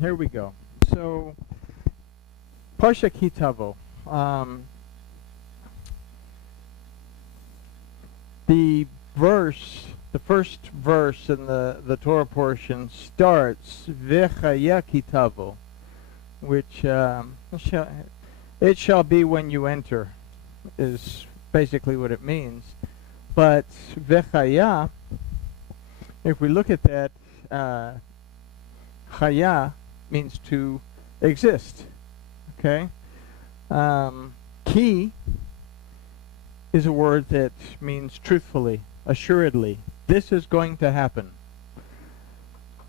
here we go. So, Parsha Tavo. The first verse in the Torah portion starts V'chaya Tavo, which it shall be when you enter, is basically what it means. But V'chaya, if we look at that, Chaya means to exist. Okay? Ki is a word that means truthfully, assuredly. This is going to happen.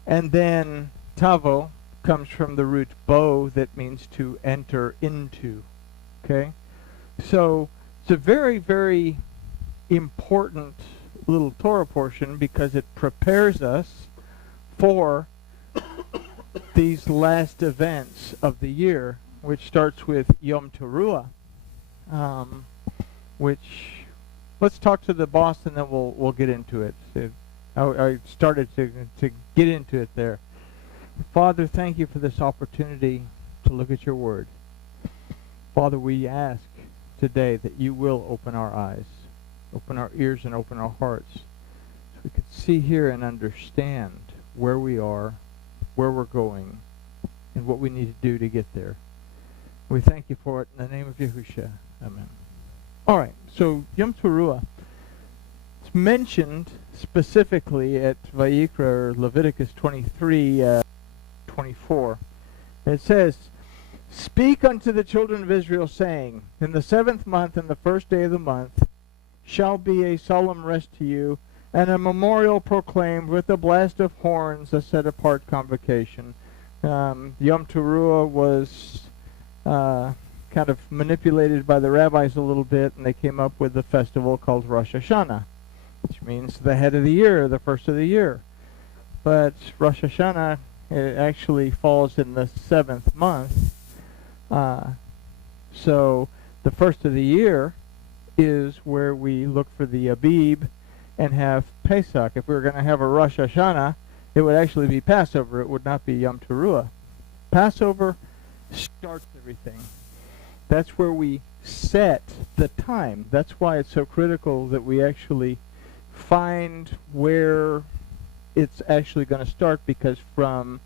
And then Tavo comes from the root bo, that means to enter into. Okay? So it's a very, very important little Torah portion because it prepares us for these last events of the year, which starts with Yom Teruah, which, let's talk to the boss and then we'll get into it. I started to get into it there. Father, thank you for this opportunity to look at your word. Father, we ask today that you will open our eyes, open our ears, and open our hearts, so we could see, hear, and understand where we are, where we're going, and what we need to do to get there. We thank you for it in the name of Yahushua. Amen. All right, so Yom Teruah. It's mentioned specifically at Vayikra, or Leviticus 23:24. It says, "Speak unto the children of Israel, saying, in the 7th month and the 1st day of the month shall be a solemn rest to you, and a memorial proclaimed with the blast of horns, a set-apart convocation." Yom Teruah was kind of manipulated by the rabbis a little bit, and they came up with a festival called Rosh Hashanah, which means the head of the year, the first of the year. But Rosh Hashanah, it actually falls in the 7th month. So the first of the year is where we look for the Abib and have Pesach. If we were going to have a Rosh Hashanah, it would actually be Passover. It would not be Yom Teruah. Passover starts everything. That's where we set the time. That's why it's so critical that we actually find where it's actually going to start, because from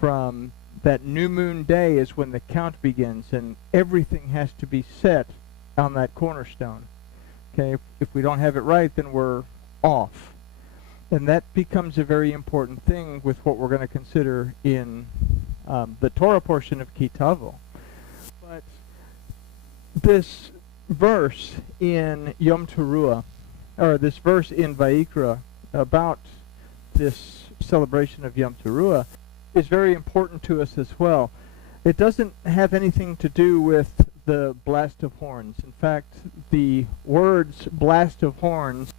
that new moon day is when the count begins, and everything has to be set on that cornerstone. Okay, if we don't have it right, then we're off. And that becomes a very important thing with what we're going to consider in the Torah portion of Tavo. But this verse in Yom Teruah, or this verse in Vayikra about this celebration of Yom Teruah, is very important to us as well. It doesn't have anything to do with the blast of horns. In fact, the words blast of horns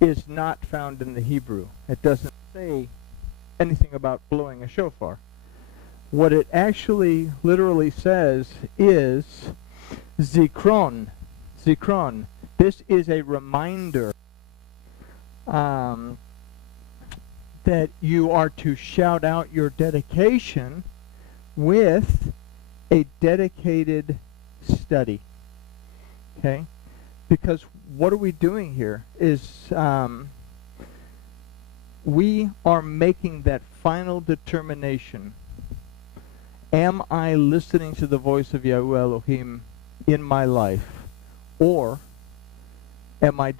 is not found in the Hebrew. It doesn't say anything about blowing a shofar. What it actually literally says is Zikron. Zikron. This is a reminder that you are to shout out your dedication with a dedicated study. Okay? Because what are we doing here is we are making that final determination. Am I listening to the voice of Yahuwah Elohim in my life, or am I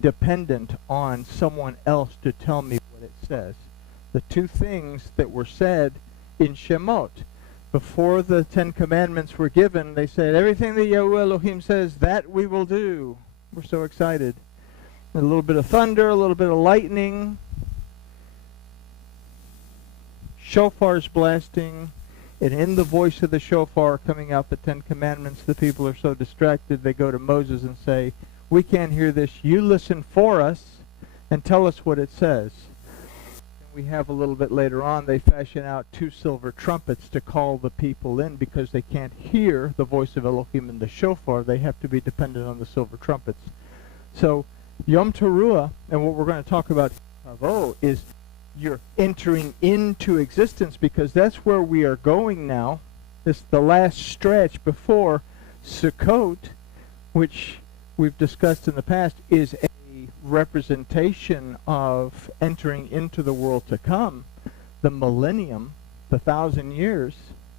dependent on someone else to tell me what it says? The two things that were said in Shemot. Before the 10 Commandments were given, they said, everything that Yahuwah Elohim says, that we will do. We're so excited. A little bit of thunder, a little bit of lightning, shofars blasting, and in the voice of the shofar coming out the 10 Commandments, the people are so distracted, they go to Moses and say, we can't hear this. You listen for us and tell us what it says. We have a little bit later on, they fashion out 2 silver trumpets to call the people in, because they can't hear the voice of Elohim in the shofar. They have to be dependent on the silver trumpets. So Yom Teruah, and what we're going to talk about Tavo, is you're entering into existence, because that's where we are going now. This the last stretch before Sukkot, which we've discussed in the past, is a representation of entering into the world to come, the millennium, the 1,000 years,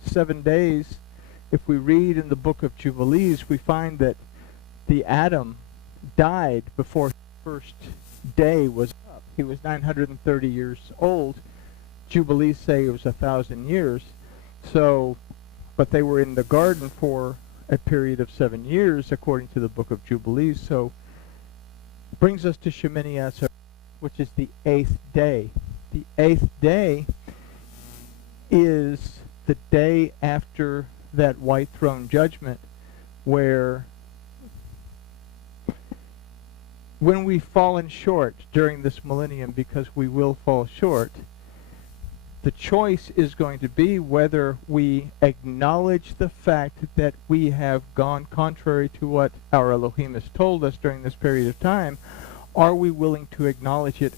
7 days. If we read in the book of Jubilees, we find that the Adam died before his first day was up. He was 930 years old. Jubilees say it was 1,000 years. So, but they were in the garden for a period of 7 years, according to the book of Jubilees. So, brings us to Shemini Atzeret, which is the 8th day. The 8th day is the day after that white throne judgment, where when we've fallen short during this millennium, because we will fall short, the choice is going to be whether we acknowledge the fact that we have gone contrary to what our Elohim has told us during this period of time. Are we willing to acknowledge it?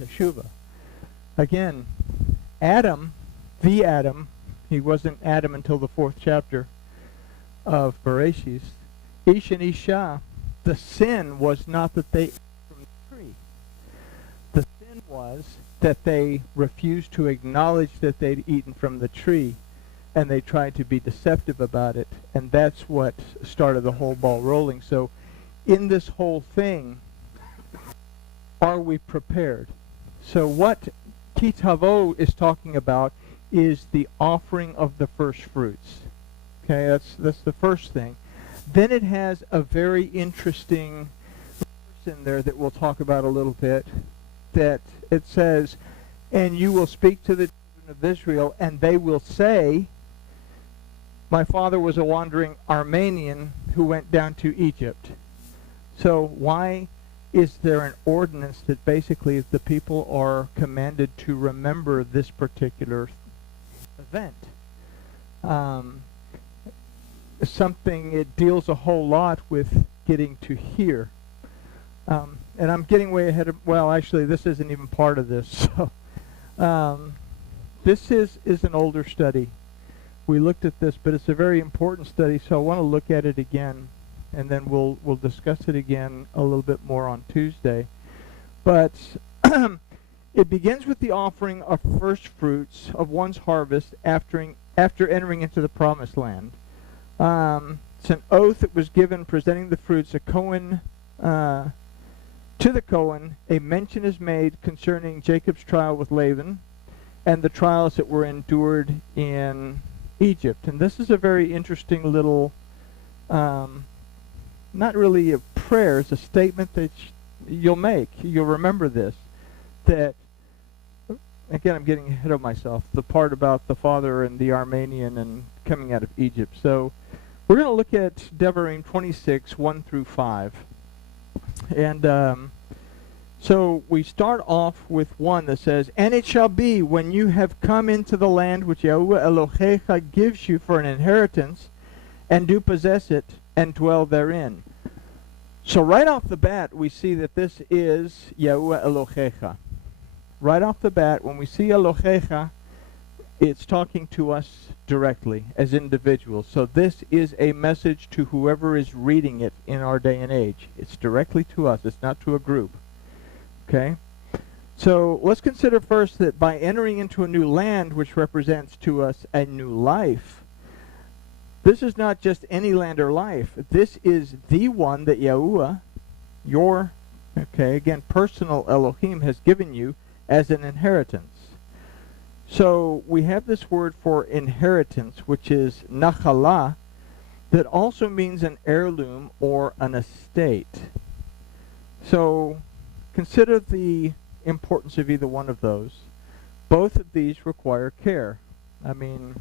Teshuvah. Again, Adam, the Adam, he wasn't Adam until the 4th chapter of Bereshit. Ish and Isha, the sin was not that they ate from the tree. The sin was that they refused to acknowledge that they'd eaten from the tree, and they tried to be deceptive about it, and that's what started the whole ball rolling. So in this whole thing, are we prepared? So what Tavo is talking about is the offering of the first fruits. Okay, that's the first thing. Then it has a very interesting verse in there that we'll talk about a little bit, that it says, "And you will speak to the children of Israel, and they will say, my father was a wandering Armenian who went down to Egypt." So why is there an ordinance that basically the people are commanded to remember this particular event? Something, it deals a whole lot with getting to hear. And I'm getting way ahead of, well, actually, this isn't even part of this. So, this is an older study. We looked at this, but it's a very important study, so I want to look at it again, and then we'll discuss it again a little bit more on Tuesday. But it begins with the offering of first fruits of one's harvest after entering into the promised land. It's an oath that was given presenting the fruits. A Cohen, to the Cohen, a mention is made concerning Jacob's trial with Laban and the trials that were endured in Egypt. And this is a very interesting little, not really a prayer, it's a statement that you'll make. You'll remember this. That, again, I'm getting ahead of myself, the part about the father and the Armenian and coming out of Egypt. So we're going to look at Devarim 26, 1 through 5. And so we start off with one that says, "And it shall be, when you have come into the land which Yahuwah Elohecha gives you for an inheritance, and do possess it, and dwell therein." So right off the bat, we see that this is Yahuwah Elohecha. Right off the bat, when we see Elohecha, it's talking to us directly as individuals. So this is a message to whoever is reading it in our day and age. It's directly to us. It's not to a group. Okay? So let's consider first that by entering into a new land, which represents to us a new life, this is not just any land or life. This is the one that Yahuwah, your, again, personal Elohim, has given you as an inheritance. So we have this word for inheritance, which is nachala, that also means an heirloom or an estate. So consider the importance of either one of those. Both of these require care. I mean,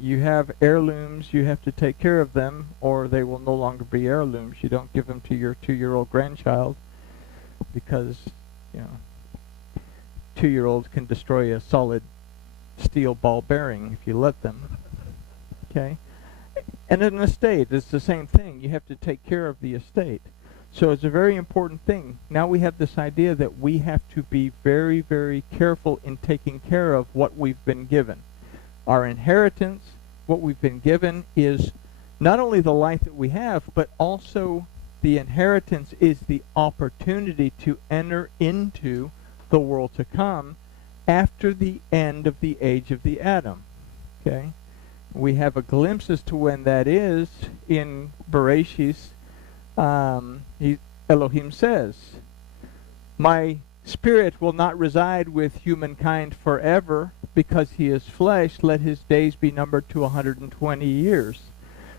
you have heirlooms, you have to take care of them, or they will no longer be heirlooms. You don't give them to your 2-year-old grandchild, because, 2-year-olds can destroy a solid steel ball bearing if you let them. Okay? And an estate is the same thing. You have to take care of the estate. So it's a very important thing. Now we have this idea that we have to be very, very careful in taking care of what we've been given. Our inheritance, what we've been given, is not only the life that we have, but also the inheritance is the opportunity to enter into the world to come after the end of the age of the Adam. Okay? We have a glimpse as to when that is in Bereshit. Elohim says, "My spirit will not reside with humankind forever, because he is flesh. Let his days be numbered to 120 years."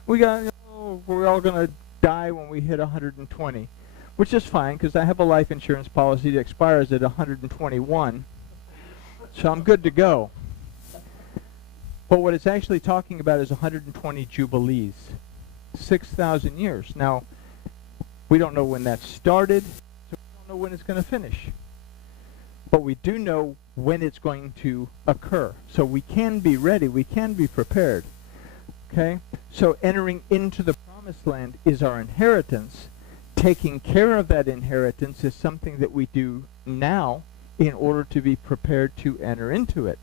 We're all going to die when we hit 120, which is fine, because I have a life insurance policy that expires at 121, so I'm good to go. But what it's actually talking about is 120 jubilees, 6,000 years. Now, we don't know when that started, so we don't know when it's going to finish. But we do know when it's going to occur. So we can be ready, we can be prepared. Okay? So entering into the promised land is our inheritance. Taking care of that inheritance is something that we do now in order to be prepared to enter into it.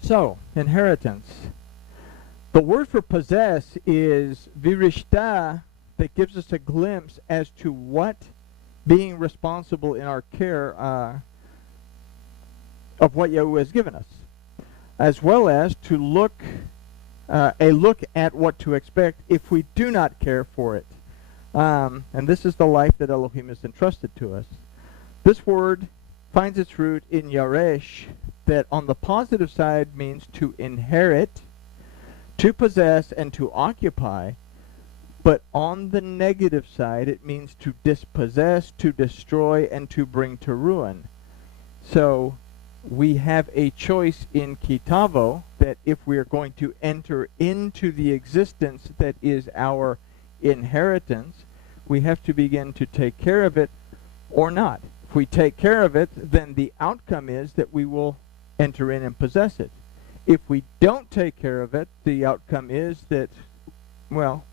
So, inheritance. The word for possess is virishta, that gives us a glimpse as to what being responsible in our care of what Yahuwah has given us, as well as to look a look at what to expect if we do not care for it. And this is the life that Elohim has entrusted to us. This word finds its root in yaresh, that on the positive side means to inherit, to possess, and to occupy. But on the negative side, it means to dispossess, to destroy, and to bring to ruin. So we have a choice in Tavo that if we are going to enter into the existence that is our inheritance, we have to begin to take care of it or not. If we take care of it, then the outcome is that we will enter in and possess it. If we don't take care of it, the outcome is that, well,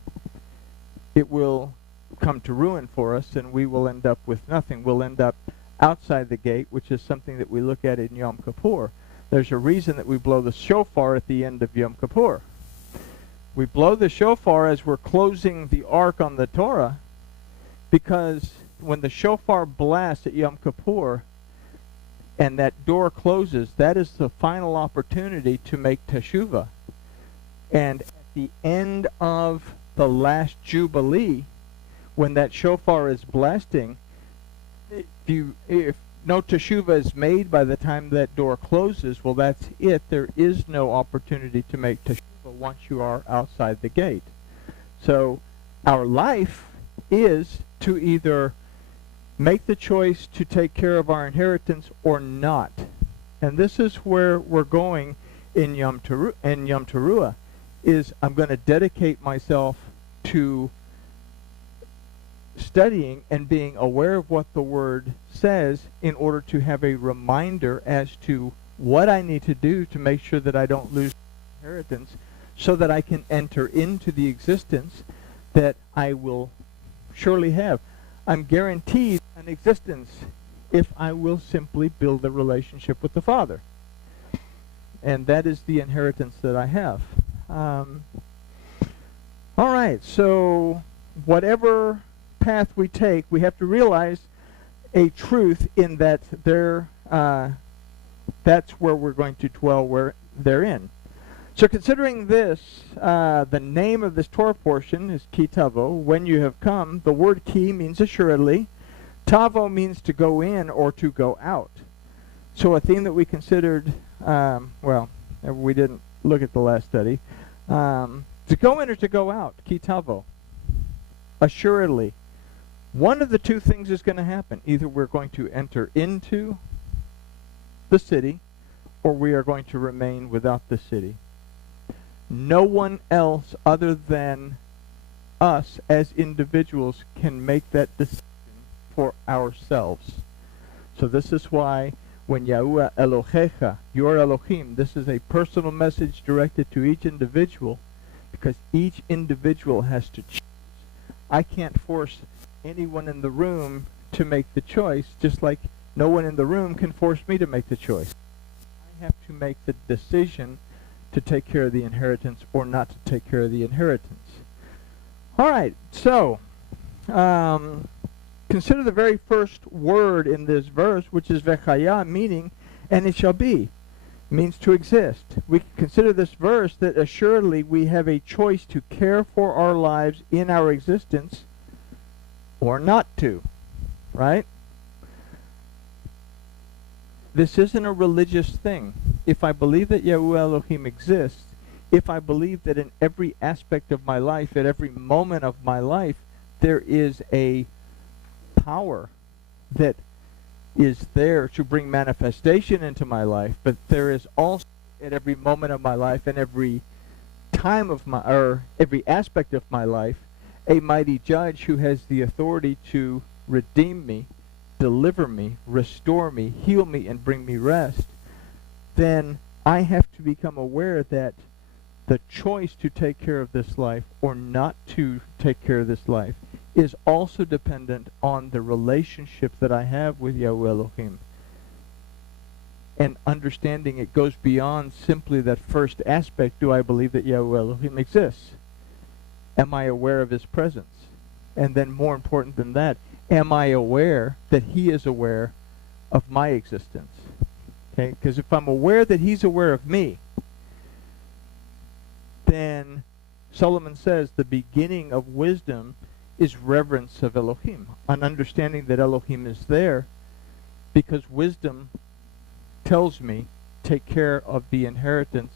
it will come to ruin for us, and we will end up with nothing. We'll end up outside the gate, which is something that we look at in Yom Kippur. There's a reason that we blow the shofar at the end of Yom Kippur. We blow the shofar as we're closing the ark on the Torah, because when the shofar blasts at Yom Kippur and that door closes, that is the final opportunity to make teshuvah. And at the end of the last Jubilee, when that shofar is blasting, if no teshuvah is made by the time that door closes, well, that's it. There is no opportunity to make teshuvah once you are outside the gate. So our life is to either make the choice to take care of our inheritance or not. And this is where we're going in Yom Teruah, is I'm going to dedicate myself to studying and being aware of what the Word says in order to have a reminder as to what I need to do to make sure that I don't lose inheritance, so that I can enter into the existence that I will surely have. I'm guaranteed an existence if I will simply build a relationship with the Father. And that is the inheritance that I have. All right, so whatever path we take, we have to realize a truth in that that's where we're going to dwell therein. So considering this, the name of this Torah portion is Ki Tavo, when you have come. The word Ki means assuredly. Tavo means to go in or to go out. So a theme that we considered, well, we didn't look at the last study. To go in or to go out, Ki Tavo. Assuredly. One of the two things is going to happen. Either we're going to enter into the city, or we are going to remain without the city. No one else other than us as individuals can make that decision for ourselves. So this is why when Yahuwah Elohecha, your Elohim, this is a personal message directed to each individual, because each individual has to choose. I can't force anyone in the room to make the choice, just like no one in the room can force me to make the choice. I have to make the decision to take care of the inheritance or not to take care of the inheritance. All right, so consider the very first word in this verse, which is vechaya, meaning, and it shall be. Means to exist. We can consider this verse that assuredly we have a choice to care for our lives in our existence or not to, right? This isn't a religious thing. If I believe that Yahuwah Elohim exists, if I believe that in every aspect of my life, at every moment of my life, there is a power that is there to bring manifestation into my life, but there is also at every moment of my life and every time of my, or every aspect of my life, a mighty judge who has the authority to redeem me, deliver me, restore me, heal me, and bring me rest, then I have to become aware that the choice to take care of this life or not to take care of this life is also dependent on the relationship that I have with Yahuwah Elohim. And understanding it goes beyond simply that first aspect, do I believe that Yahuwah Elohim exists? Am I aware of his presence? And then more important than that, am I aware that he is aware of my existence? Okay, because if I'm aware that he's aware of me, then Solomon says the beginning of wisdom is reverence of Elohim, an understanding that Elohim is there, because wisdom tells me take care of the inheritance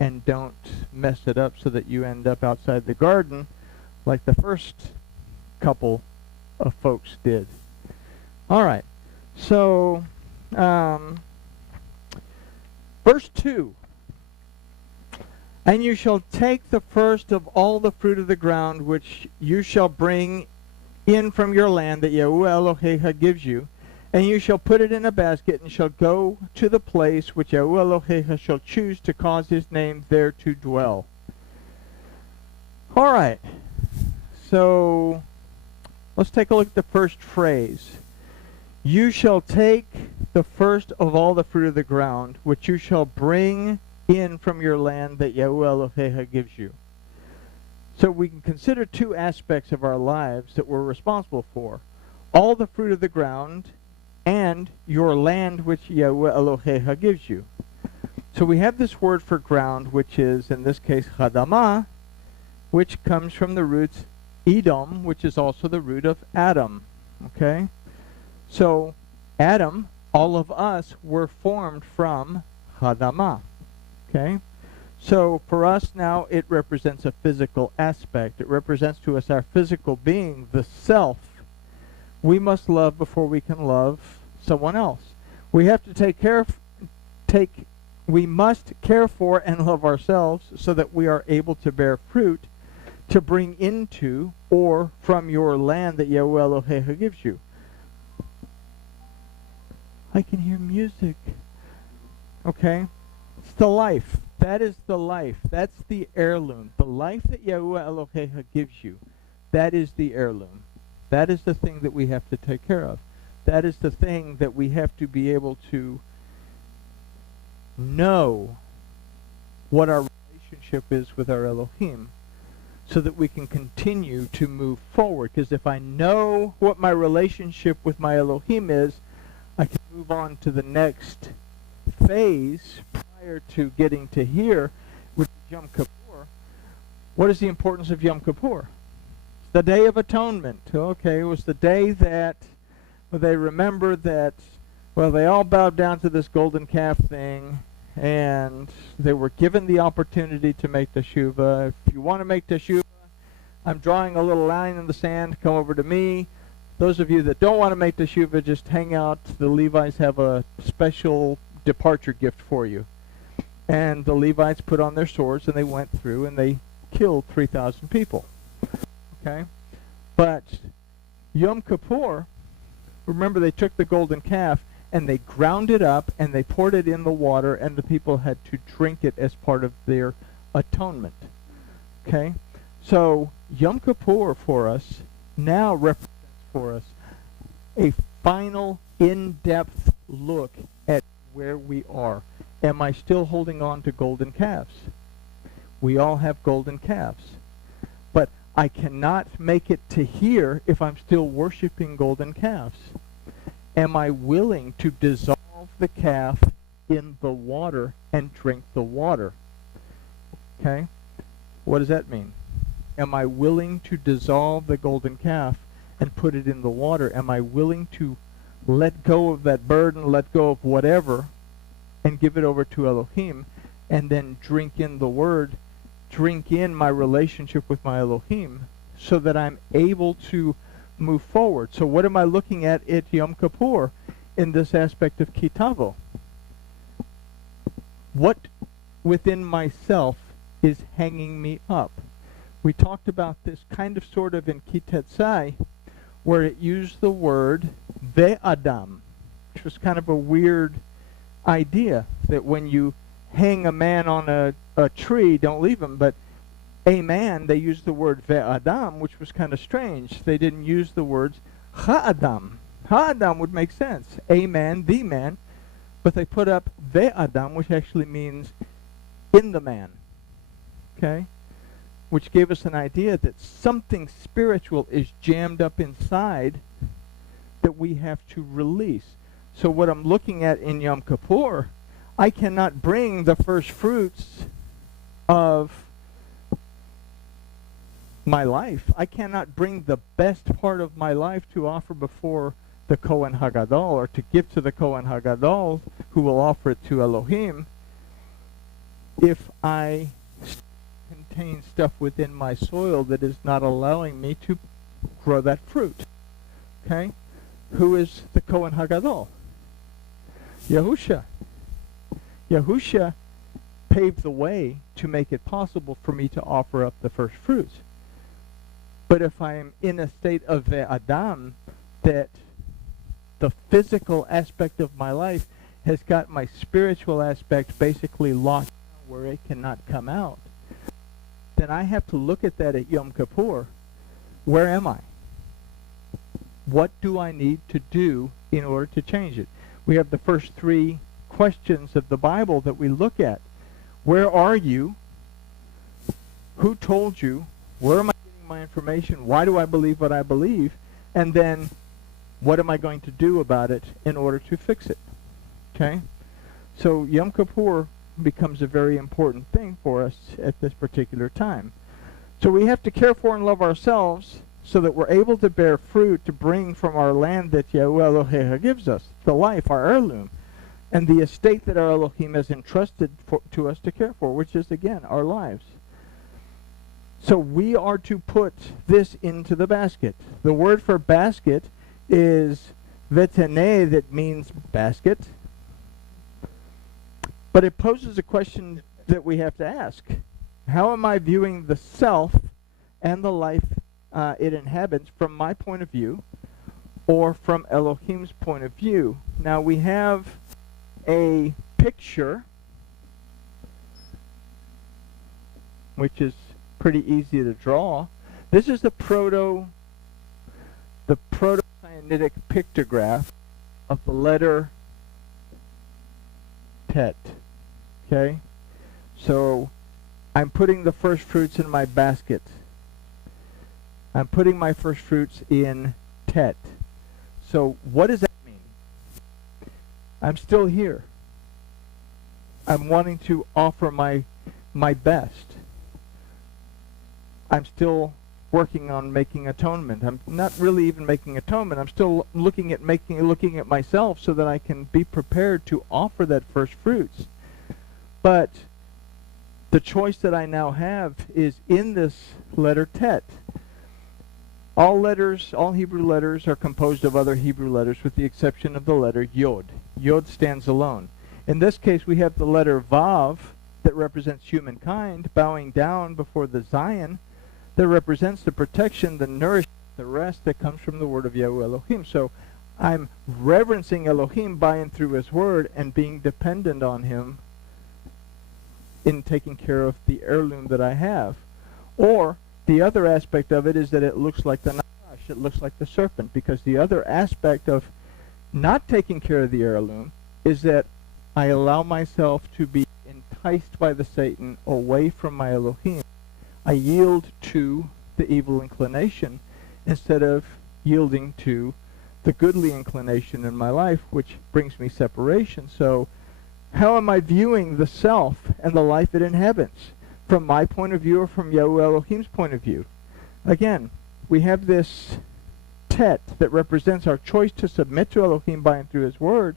and don't mess it up so that you end up outside the garden like the first couple of folks did. All right, so verse 2. And you shall take the first of all the fruit of the ground, which you shall bring in from your land that Yahuwah Elohim gives you, and you shall put it in a basket, and shall go to the place which Yahuwah Elohim shall choose to cause his name there to dwell. All right, so let's take a look at the first phrase. You shall take the first of all the fruit of the ground, which you shall bring in from your land that Yahuwah Elohim gives you. So we can consider two aspects of our lives that we're responsible for. All the fruit of the ground and your land which Yahuwah Elohim gives you. So we have this word for ground, which is, in this case, chadamah, which comes from the roots Edom, which is also the root of Adam. Okay? So Adam, all of us, were formed from chadamah. Okay? So for us now, it represents a physical aspect. It represents to us our physical being, the self. We must love before we can love someone else. We have to we must care for and love ourselves so that we are able to bear fruit to bring into or from your land that Yahuwah Elohim gives you. I can hear music. Okay? It's the life. That is the life. That's the heirloom. The life that Yahuwah Elohim gives you, that is the heirloom. That is the thing that we have to take care of. That is the thing that we have to be able to know what our relationship is with our Elohim so that we can continue to move forward. Because if I know what my relationship with my Elohim is, I can move on to the next phase prior to getting to here, which is Yom Kippur. What is the importance of Yom Kippur? The Day of Atonement. Okay, it was the day that they remembered that, well, they all bowed down to this golden calf thing, and they were given the opportunity to make teshuvah. If you want to make teshuvah, I'm drawing a little line in the sand. Come over to me. Those of you that don't want to make teshuvah, just hang out. The Levites have a special departure gift for you. And the Levites put on their swords, and they went through, and they killed 3,000 people. Okay? But Yom Kippur, remember, they took the golden calf, and they ground it up, and they poured it in the water, and the people had to drink it as part of their atonement. Okay? So Yom Kippur for us now represents for us a final, in-depth look at where we are. Am I still holding on to golden calves? We all have golden calves. But I cannot make it to here if I'm still worshiping golden calves. Am I willing to dissolve the calf in the water and drink the water? Okay? What does that mean? Am I willing to dissolve the golden calf and put it in the water? Am I willing to let go of that burden, let go of whatever, and give it over to Elohim, and then drink in the Word, drink in my relationship with my Elohim, so that I'm able to move forward? So what am I looking at Yom Kippur in this aspect of Tavo? What within myself is hanging me up? We talked about this kind of sort of in Kitetzai, where it used the word ve'adam, which was kind of a weird idea, that when you hang a man on a tree, don't leave him, but a man, they used the word ve'adam, which was kind of strange. They didn't use the words ha'adam. Ha'adam would make sense, a man, the man, but they put up ve'adam, which actually means in the man, okay? Which gave us an idea that something spiritual is jammed up inside that we have to release. So what I'm looking at in Yom Kippur, I cannot bring the first fruits of my life. I cannot bring the best part of my life to offer before the Kohen Hagadol, or to give to the Kohen Hagadol, who will offer it to Elohim, if I contain stuff within my soil that is not allowing me to grow that fruit. Okay? Who is the Kohen Hagadol? Yahusha. Yahusha paved the way to make it possible for me to offer up the first fruits. But if I am in a state of Adam, that the physical aspect of my life has got my spiritual aspect basically locked down where it cannot come out, then I have to look at that at Yom Kippur. Where am I? What do I need to do in order to change it? We have the first three questions of the Bible that we look at. Where are you? Who told you? Where am I getting my information? Why do I believe what I believe? And then, what am I going to do about it in order to fix it? Okay? So Yom Kippur becomes a very important thing for us at this particular time. So we have to care for and love ourselves so that we're able to bear fruit to bring from our land that Yahuwah Elohim gives us, the life, our heirloom, and the estate that our Elohim has entrusted to us to care for, which is, again, our lives. So we are to put this into the basket. The word for basket is vetene, that means basket. But it poses a question that we have to ask. How am I viewing the self and the life it inhabits from my point of view or from Elohim's point of view? Now we have a picture which is pretty easy to draw. This is the proto-Sinaitic pictograph of the letter Tet. Okay? So I'm putting the first fruits in my basket. I'm putting my first fruits in Tet. So what does that mean? I'm still here. I'm wanting to offer my best. I'm still working on making atonement. I'm not really even making atonement. I'm still looking at myself so that I can be prepared to offer that first fruits. But the choice that I now have is in this letter Tet. All Hebrew letters are composed of other Hebrew letters with the exception of the letter Yod. Yod stands alone. In this case, we have the letter Vav that represents humankind bowing down before the Zion that represents the protection, the nourishment, the rest that comes from the word of Yahuwah Elohim. So I'm reverencing Elohim by and through his word and being dependent on him in taking care of the heirloom that I have. Or the other aspect of it is that it looks like the Nakash. it looks like the serpent, because the other aspect of not taking care of the heirloom is that I allow myself to be enticed by the Satan away from my Elohim. I yield to the evil inclination instead of yielding to the goodly inclination in my life, which brings me separation. So how am I viewing the self and the life it inhabits? From my point of view or from Yahuwah Elohim's point of view? Again, we have this tet that represents our choice to submit to Elohim by and through his word,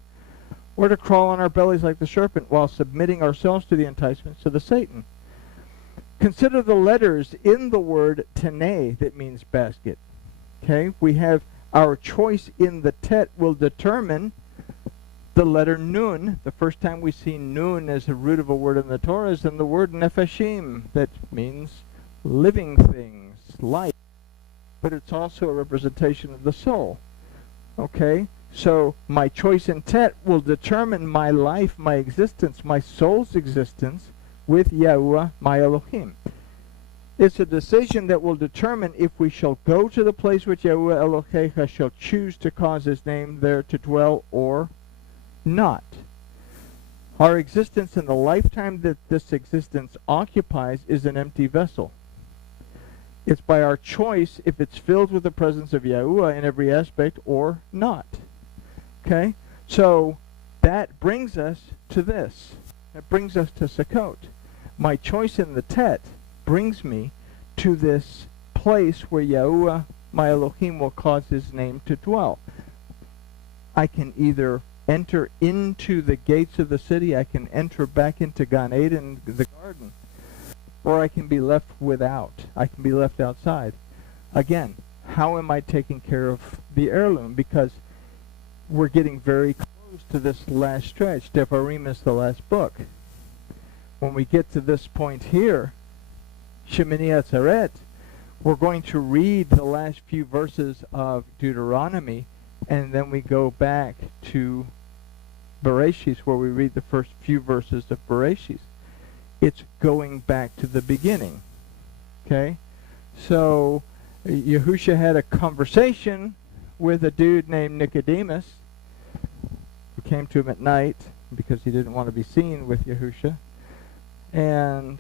or to crawl on our bellies like the serpent while submitting ourselves to the enticements of the Satan. Consider the letters in the word teneh that means basket. Okay, we have our choice in the tet will determine the letter nun. The first time we see nun as a root of a word in the Torah is in the word nefeshim, that means living things, life. But it's also a representation of the soul. Okay, so my choice in tet will determine my life, my existence, my soul's existence with Yahuwah, my Elohim. It's a decision that will determine if we shall go to the place which Yahuwah Elohecha shall choose to cause his name there to dwell or not. Our existence in the lifetime that this existence occupies is an empty vessel. It's by our choice if it's filled with the presence of Yahuwah in every aspect or not. Okay? So that brings us to this. That brings us to Sukkot. My choice in the tet brings me to this place where Yahuwah, my Elohim, will cause his name to dwell. I can either enter into the gates of the city, I can enter back into Gan Eden, the garden, or I can be left without. I can be left outside. Again, how am I taking care of the heirloom? Because we're getting very close to this last stretch. Devarim is the last book. When we get to this point here, Shemini Atzeret, we're going to read the last few verses of Deuteronomy, and then we go back to Bereshis, where we read the first few verses of Bereshis. It's going back to the beginning. Okay? So, Yahusha had a conversation with a dude named Nicodemus, who came to him at night, because he didn't want to be seen with Yahusha. And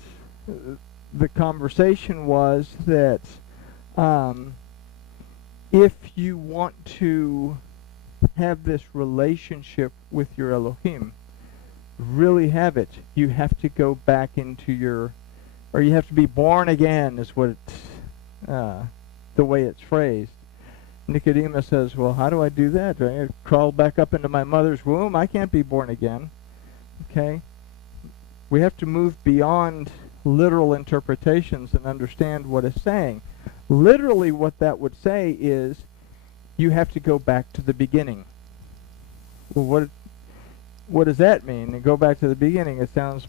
the conversation was that if you want to have this relationship with your Elohim, really have it, you have to go back into your, or you have to be born again, is what the way it's phrased. Nicodemus says, well, how do I do that? Do I crawl back up into my mother's womb? I can't be born again. Okay? We have to move beyond literal interpretations and understand what it's saying. Literally what that would say is you have to go back to the beginning. Well, what does that mean? And go back to the beginning. It sounds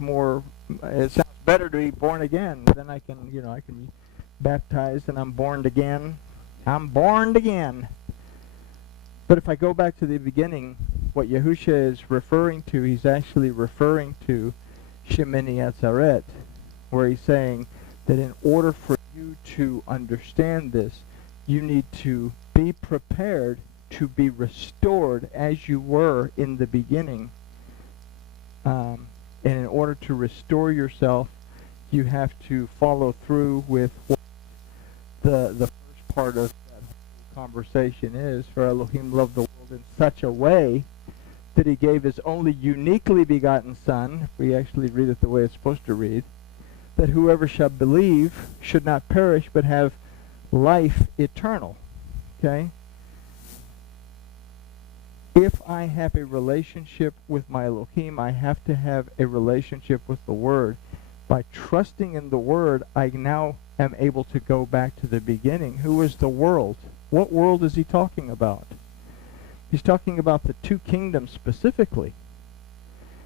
better to be born again. Then I can be baptized and I'm born again. I'm born again. But if I go back to the beginning, what Yahusha is referring to, he's actually referring to Shemini Atzeret, where he's saying that in order for you to understand this, you need to be prepared to be restored as you were in the beginning. And in order to restore yourself, you have to follow through with what the first part of that whole conversation is. For Elohim loved the world in such a way that he gave his only uniquely begotten Son, if we actually read it the way it's supposed to read, that whoever shall believe should not perish but have life eternal. Okay? If I have a relationship with my Elohim, I have to have a relationship with the Word. By trusting in the Word, I now am able to go back to the beginning. Who is the world? What world is he talking about? He's talking about the two kingdoms specifically.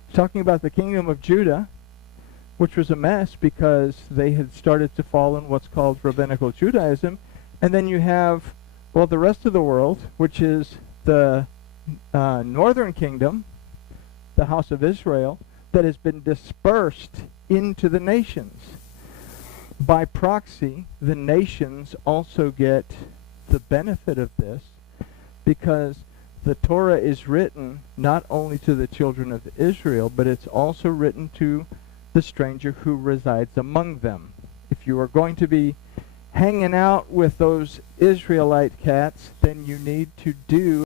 He's talking about the kingdom of Judah, which was a mess because they had started to fall in what's called rabbinical Judaism. And then you have, well, the rest of the world, which is the northern kingdom, the house of Israel, that has been dispersed into the nations. By proxy, the nations also get the benefit of this, because the Torah is written not only to the children of Israel, but it's also written to the stranger who resides among them. If you are going to be hanging out with those Israelite cats, then you need to do